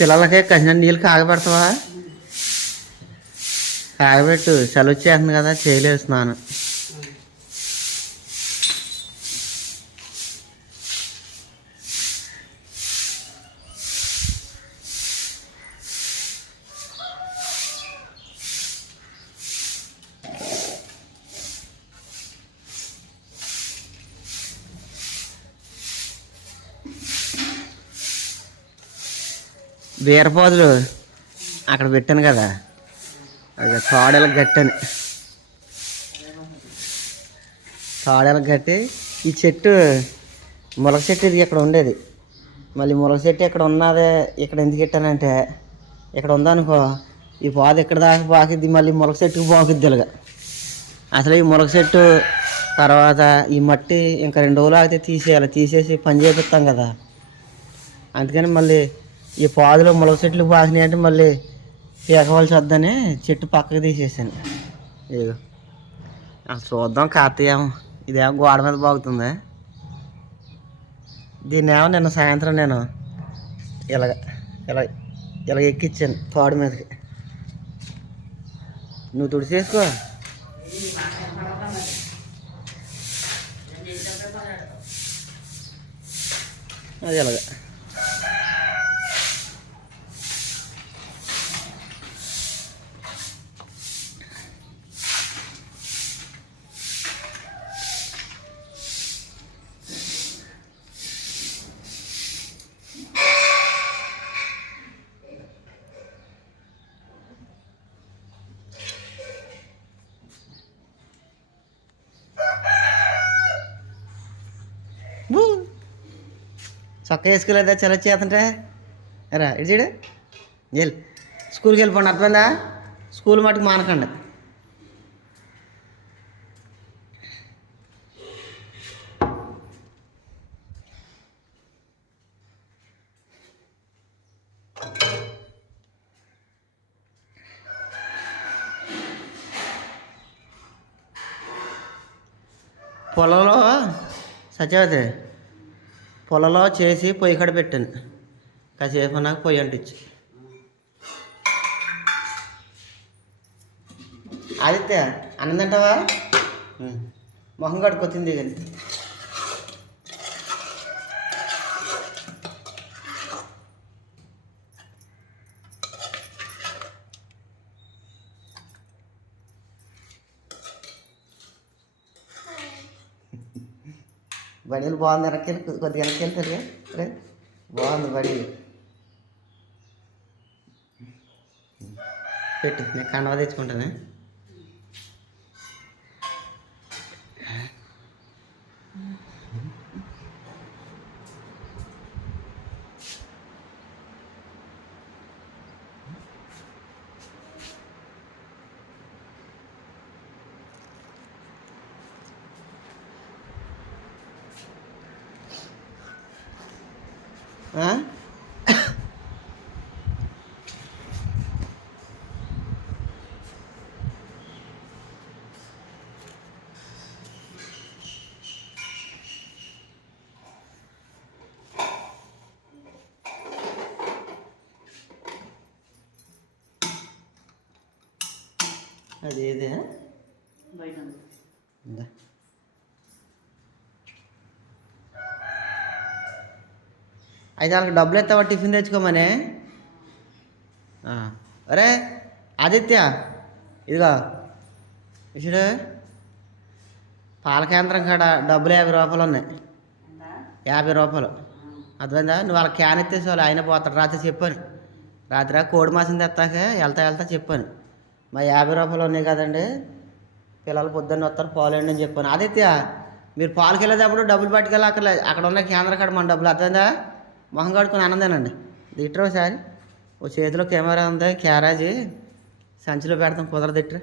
పిల్లలకి కసిన నీళ్ళు కాగబెడతావా? కాగబెట్టు. చలి వచ్చేస్తుంది కదా చేయలేదు స్నానం. బీరపోదులు అక్కడ పెట్టాను కదా. అది తోడలకు కట్టాను తోడలకు కట్టి ఈ చెట్టు మొలక చెట్టు ఇది ఇక్కడ ఉండేది. మళ్ళీ మొలక చెట్టు ఇక్కడ ఉన్నదే ఇక్కడ ఎందుకు పెట్టానంటే ఇక్కడ ఉందనుకో ఈ పాదు ఇక్కడ దాకా పాకిద్ది మళ్ళీ మొలక చెట్టుకు పాకుద్ది ఇలాగా. అసలు ఈ మొలక చెట్టు తర్వాత ఈ మట్టి ఇంకా రెండు రోజులు ఆగితే తీసేయాలి. తీసేసి పని చేపిస్తాం కదా. అందుకని మళ్ళీ ఈ పాదులో ములగ చెట్లు పాసినాయి అంటే మళ్ళీ పీకవలసి వద్దని చెట్టు పక్కకు తీసేసాను. ఇదిగో. అసలు చూద్దాం కార్తీయేమో ఇదేమో గోడ మీద బాగుతుంది. దీన్నేమో నిన్న సాయంత్రం నేను ఇలాగ ఇలా ఇలా ఎక్కించాను తోడు మీదకి. నువ్వు తుడిచేసుకో. అది ఇలాగ. చొక్క వేసుకోలేదా చల్ల చేస్తుంటే? రా ఇటు చూడు. వెళ్ళి స్కూల్కి వెళ్ళిపోండి అర్థమైందా? స్కూల్ మటుకు మానకండి. పొలంలో సత్యవతి పొలంలో చేసి పొయ్యి కడ పెట్టాను. కాసేపు నాకు పొయ్యి అంటించి. ఆదిత్య అన్నం తింటావా? ఉం. మొహం కడుకొచ్చింది కానీ വെളിയിൽ പോകാൻ കൊതി കൊതിയിറക്കൽ തെറിയ അത്രേ പോകുന്നു വഴിയിൽ കേട്ടു ഞാൻ കാണാതെ വെച്ചുകൊണ്ടേ அது எது? అయితే వాళ్ళకి డబ్బులు ఎత్తావా? టిఫిన్ తెచ్చుకోమని? అరే ఆదిత్య ఇదిగో. ఇసుడు పాల కేంద్రం కాడ డబ్బులు యాభై రూపాయలు ఉన్నాయి. యాభై రూపాయలు. అర్థమైందా? నువ్వు వాళ్ళ క్యాన్ ఎత్తేసి వాళ్ళు ఆయన పోతాడు. రాత్రి చెప్పాను. రాత్రి కోడి మాసం తెత్తాక వెళ్తా వెళ్తా చెప్పాను. మా యాభై రూపాయలు ఉన్నాయి కదండి. పిల్లలు పొద్దున్న వస్తారు పాలు అని చెప్పాను. ఆదిత్య మీరు పాలకి వెళ్ళేటప్పుడు డబ్బులు పట్టుకెళ్ళి అక్కడ అక్కడ ఉన్న కేంద్ర కాడ మన డబ్బులు. అర్థమైందా? మొహం కడుకొని ఆనందేనండి. దిట్టరు ఒకసారి. ఓ చేతిలో కెమెరా ఉంది క్యారేజ్. సంచిలో పెడతాం కుదరదు ఇట్రా.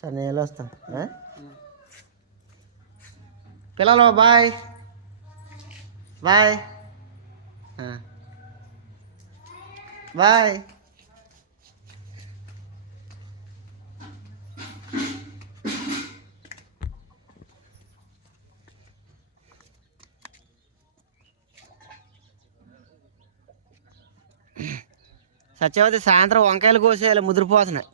సరే నేను వస్తాను పిల్లలు బాయ్. బాయ్. బాయ్. సత్యవతి సాయంత్రం వంకాయలు కోసేయాలి ముదిరిపోతున్నాయి.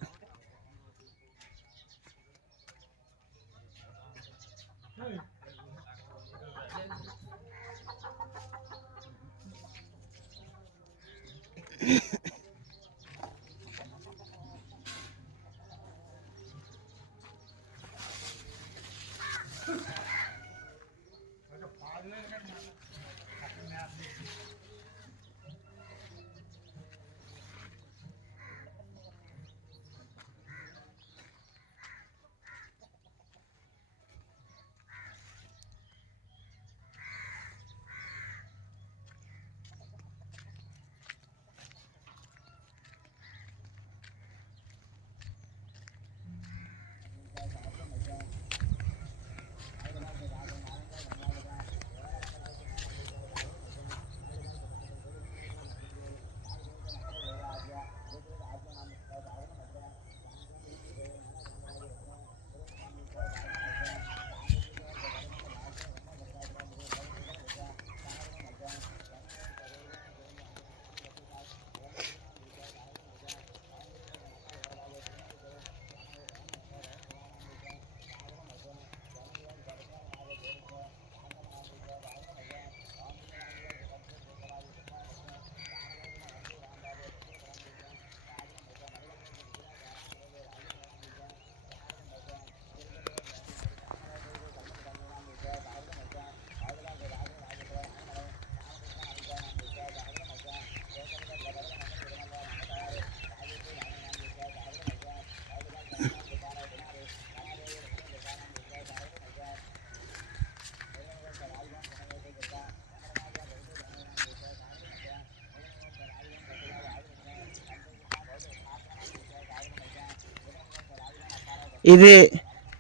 ఇది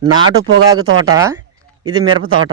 నాటు పొగాకు తోట ఇది మిరప తోట.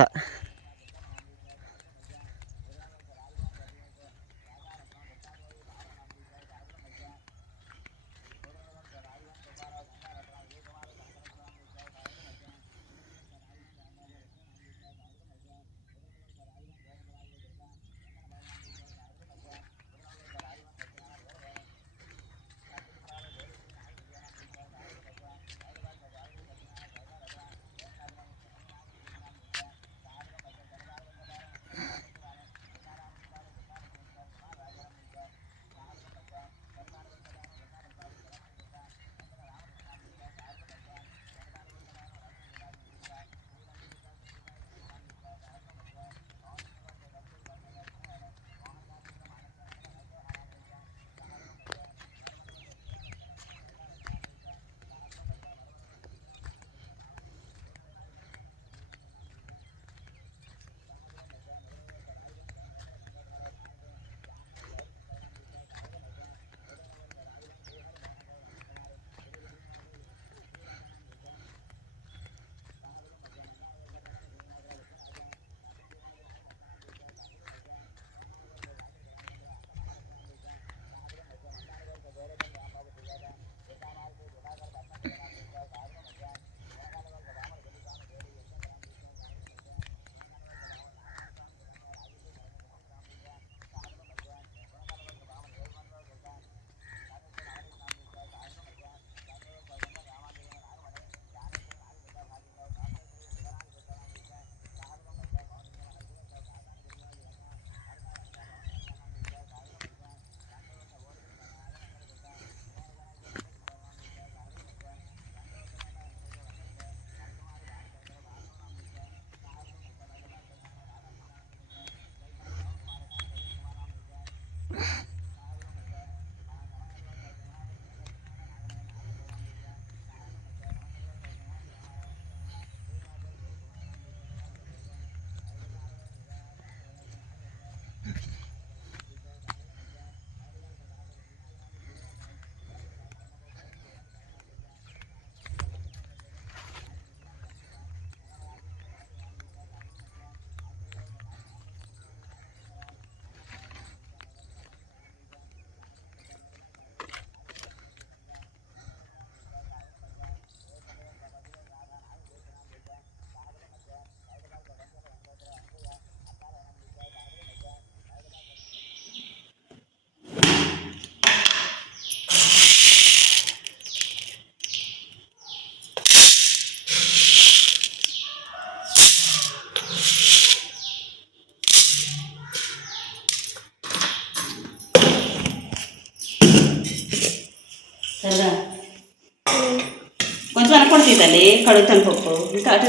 కడుగుతాను పప్పు. ఇంకా అటు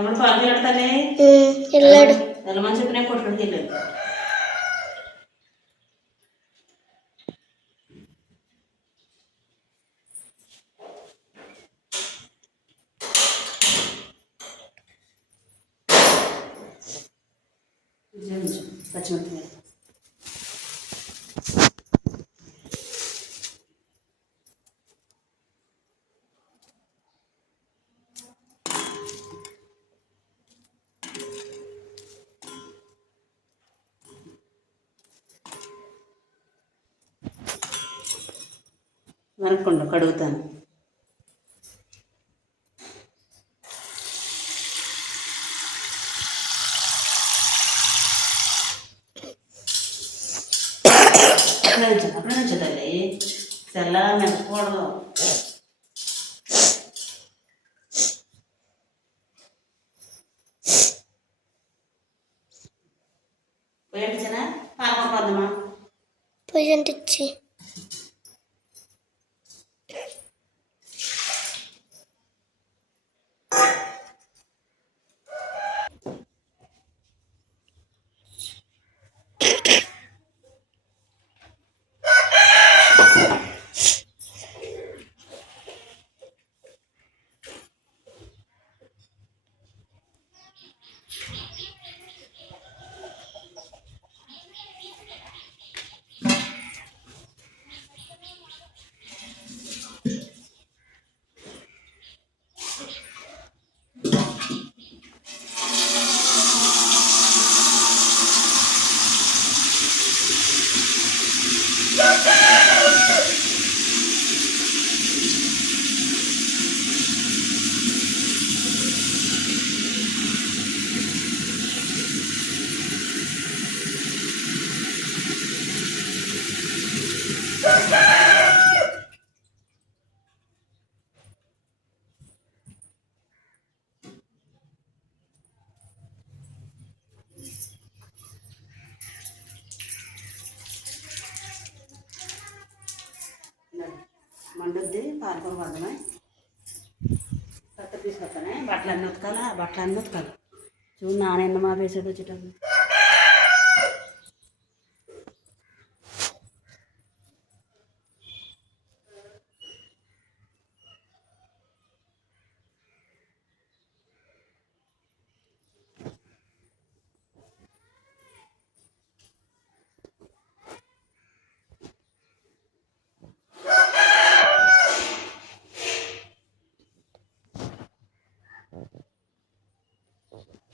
తమ్ముడు పాలు పెడతానే వెళ్ళాడు వెళ్ళమని చెప్పిన వెళ్ళాడు వనకుండా కడుగుతాను అప్పుడే నుంచి తల్లి తెల్లగా మెత్తకూడదు బట్టలు అన్నీ ఉతకాలి చూడు నాన్న మా వేసాడు వచ్చేటప్పుడు. Okay.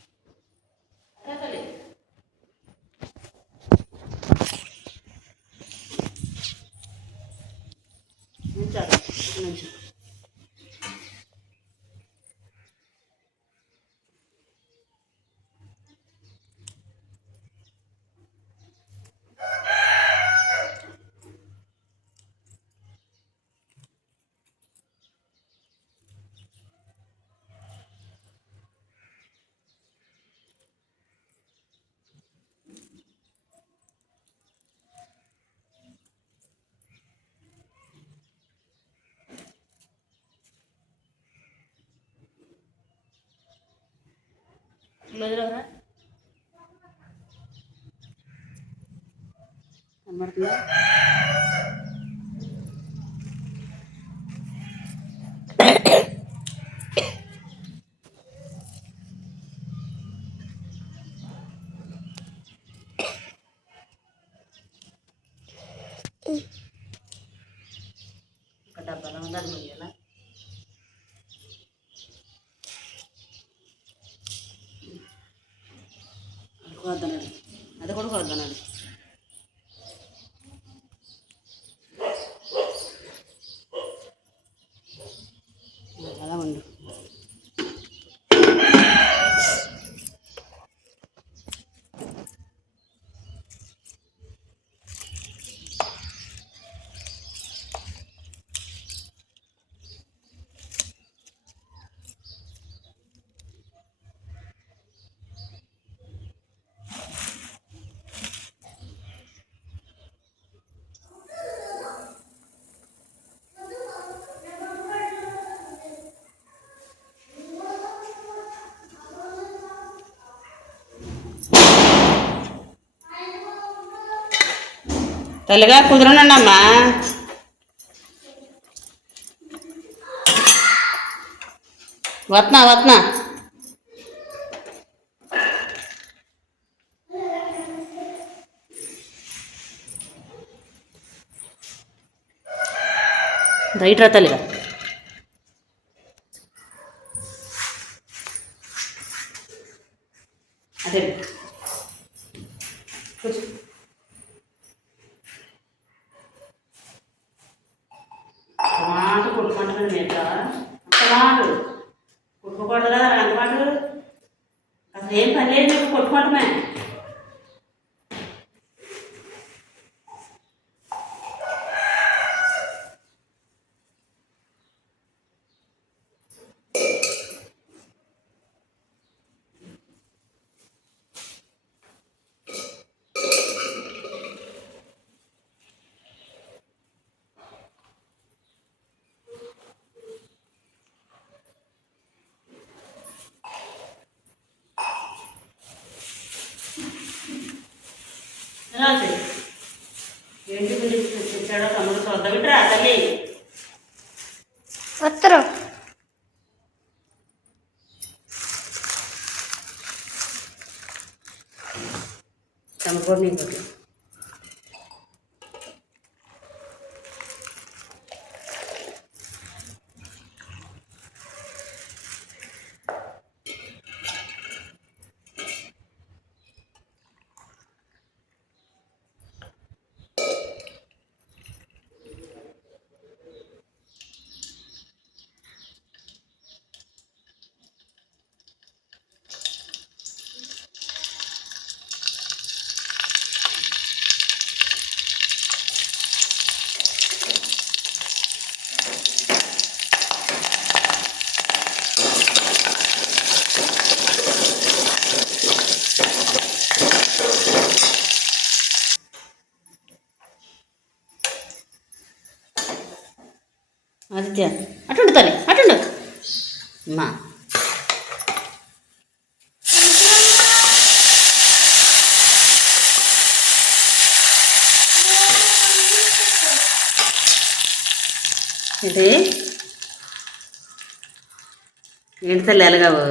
కనబడుతుందా? తల్లిగా కుదరనండమ్మా. వత్నా వత్నా. రైట్రా తల్లిగా అదే. వస్త్రం తమ్ముడు నీకు ఒకటి. ఆదిత్య అటుండు తల్లి అటుండు అమ్మా ఏంటి ఏంటి తల్లి ఎలాగావు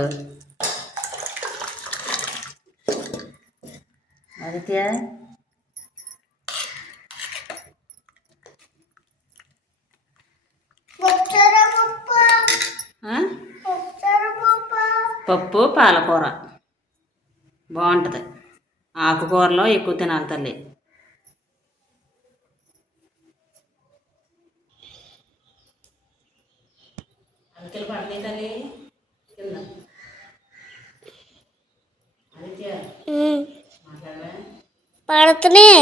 ఆదిత్య పప్పు పాలకూర. బాగుంటుంది. ఆకుకూరలో ఎక్కువ తినాలి తల్లి. అంకెలు పడతాయి తల్లి. కింద. పడుతున్నాయి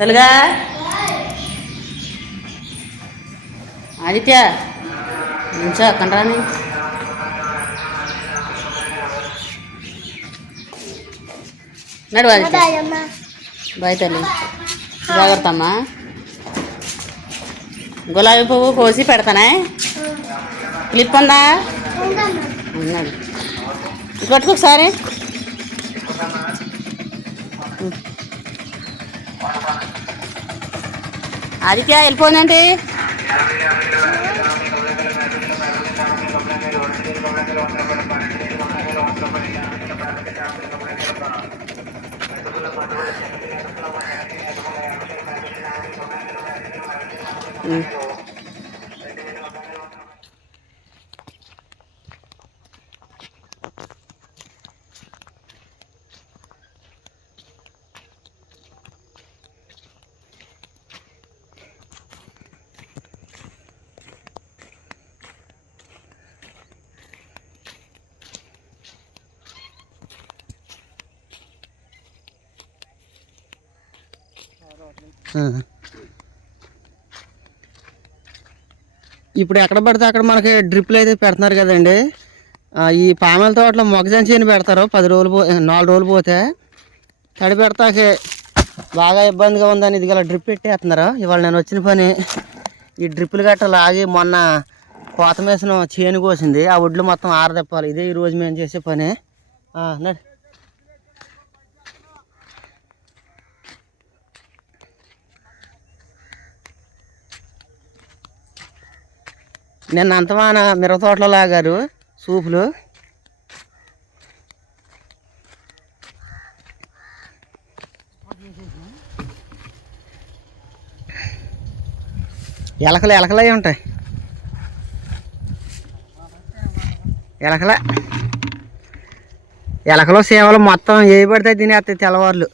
తెలుగా ఆదిత్య నుంచో అక్కడ రాని నడు బాయ్ తల్లి. జాగ్రత్త అమ్మా గులాబీ పువ్వు కోసి పెడతానే? క్లిప్ ఉందా? ఉన్నాడు. ఇటు పట్టుకో ఒకసారి ఆదిత్య వెళ్ళిపోయిందండి ఆ. ఇప్పుడు ఎక్కడ పడితే అక్కడ మనకి డ్రిప్లు అయితే పెడుతున్నారు కదండి. ఈ పామెల తోటలో మొగజాన్ చేయని పెడతారు. పది రోజులు పో నాలుగు రోజులు పోతే తడి పెడతాకి బాగా ఇబ్బందిగా ఉందని ఇది గల డ్రిప్ పెట్టేస్తున్నారు. ఇవాళ నేను వచ్చిన పని ఈ డ్రిప్పులు గట్ట లాగి మొన్న కోత మేసిన చేను కోసింది. ఆ ఒడ్లు మొత్తం ఆరదెప్పాలి. ఇదే ఈ రోజు మేము చేసే పని. నడు. నిన్న అంతమాన మిరప తోటలో లాగారు సూపులు. ఎలకలు ఎలకలే ఉంటాయి. ఎలకల. ఎలకలు సేవలు మొత్తం ఏ పడితే తినేస్తాయి తెల్లవారులు.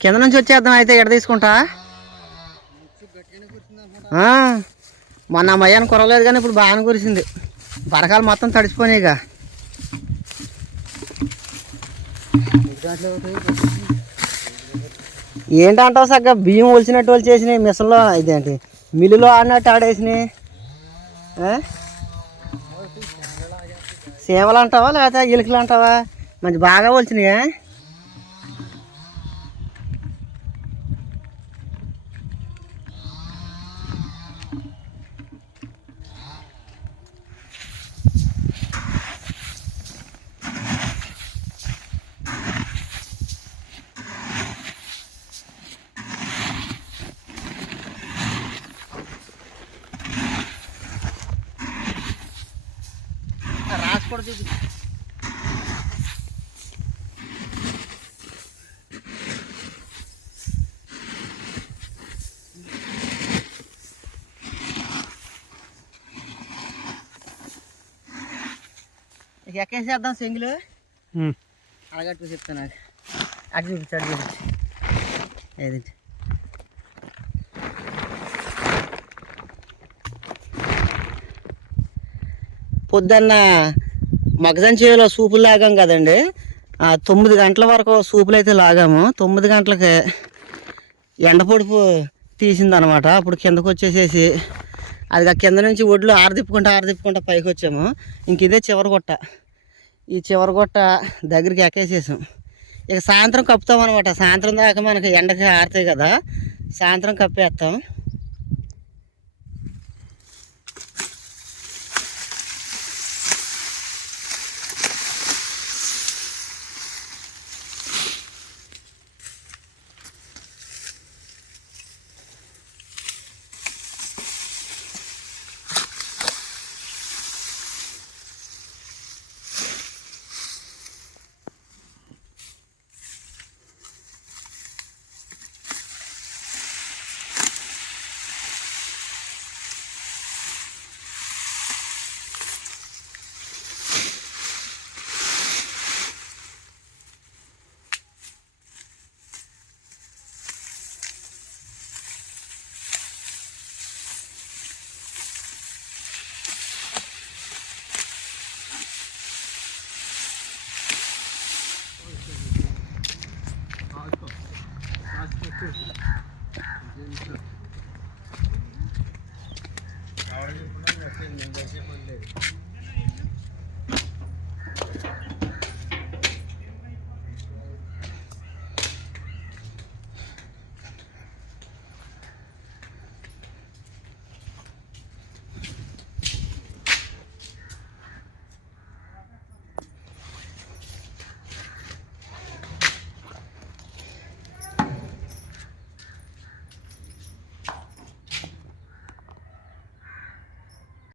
కింద నుంచి వచ్చేద్దాం అయితే ఎడ తీసుకుంటా? మొన్న మయ్యాన్ని కురవలేదు కానీ ఇప్పుడు బాగానే కురిసింది. బరకాలు మొత్తం తడిసిపోయినాయిగా ఏంటంటావు సగ్గ? బియ్యం ఒలిచినట్టు వాళ్ళు చేసినాయి మిషన్లో ఇదేంటి మిల్లులో ఆడినట్టు ఆడేసినాయి. సేవలు అంటావా లేకపోతే ఎలుకలు అంటావా? మంచి బాగా ఒలిచినాయా? కూడా చూపి ఎక్కేసేద్దాం సెంగులు? అడగట్టు చెప్తాను అది అటు చూపించు అటు చూపించు. ఏదండి పొద్దున్న మగజన్ చేయలో సూపులు లాగాం కదండి. తొమ్మిది గంటల వరకు సూపులు అయితే లాగాము. తొమ్మిది గంటలకి ఎండ పొడుపు తీసిందనమాట. అప్పుడు కిందకు వచ్చేసేసి అది ఆ కింద నుంచి ఒడ్లు ఆరదిప్పుకుంటా ఆరదిప్పుకుంటా పైకి వచ్చాము. ఇంక ఇదే చివరగొట్ట ఈ చివరగొట్ట దగ్గరికి ఎక్కేసేసాం. ఇక సాయంత్రం కప్పుతాం అనమాట సాయంత్రం దాకా మనకి ఎండకి ఆరుతాయి కదా. సాయంత్రం కప్పేస్తాం